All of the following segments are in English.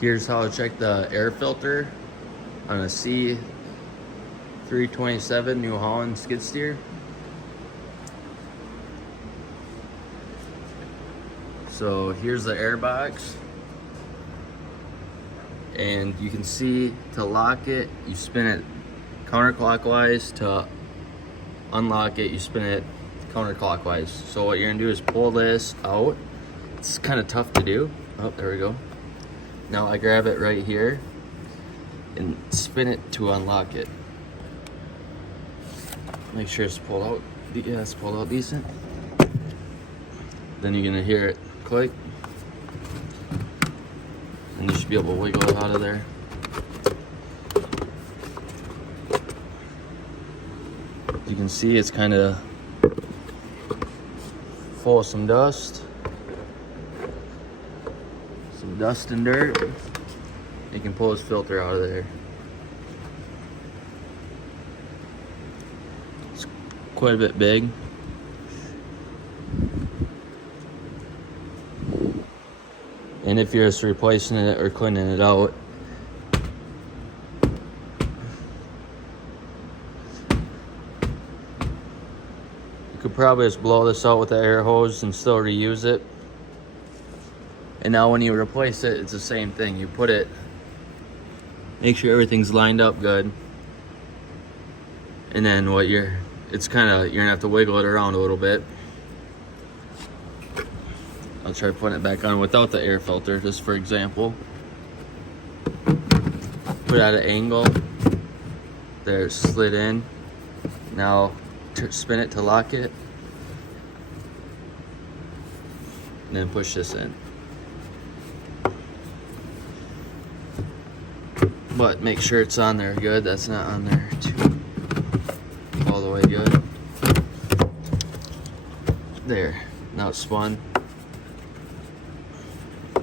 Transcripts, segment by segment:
Here's how to check the air filter on a C327 New Holland skid steer. So here's the air box, and you can see to lock it, you spin it counterclockwise. To unlock it, you spin it counterclockwise. So what you're gonna do is pull this out. It's kind of tough to do. Oh, there we go. Now I grab it right here and spin it to unlock it. Make sure it's pulled out. Yeah, it's pulled out decent. Then you're gonna hear it click, and you should be able to wiggle it out of there. You can see it's kind of full of some dust and dirt. You can pull this filter out of there. It's quite a bit big. And if you're just replacing it or cleaning it out, you could probably just blow this out with the air hose and still reuse it. And now when you replace it, it's the same thing. You put it, make sure everything's lined up good. And then it's you're gonna have to wiggle it around a little bit. I'll try putting it back on without the air filter, just for example. Put it at an angle. There, slid in. Now spin it to lock it. And then push this in. But make sure it's on there good. That's not on there too all the way good. There. Now it's spun.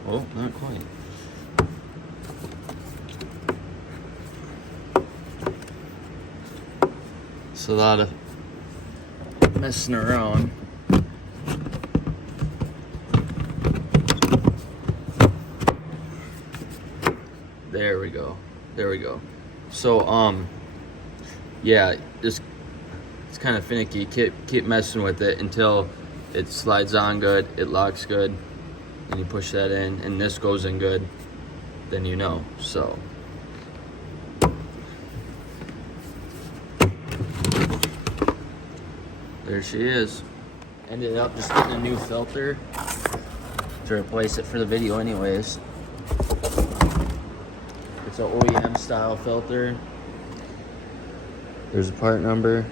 Oh, not quite. It's a lot of messing around. There we go. There we go. So, yeah, it's kind of finicky. Keep messing with it until it slides on good, it locks good, and you push that in, and this goes in good, then you know. So there she is. Ended up just getting a new filter to replace it for the video anyways. It's an OEM style filter. There's a part number.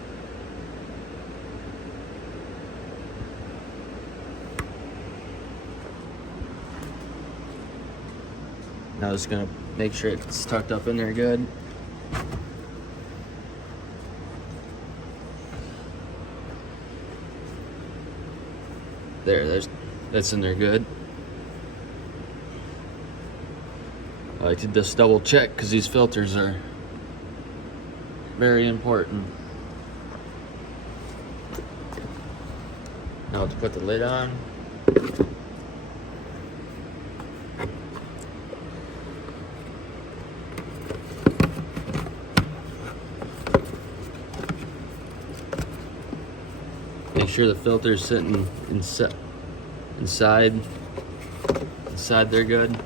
Now I'm just gonna make sure it's tucked up in there good. That's in there good. I like to just double check because these filters are very important. Now to put the lid on. Make sure the filter's sitting inside there good.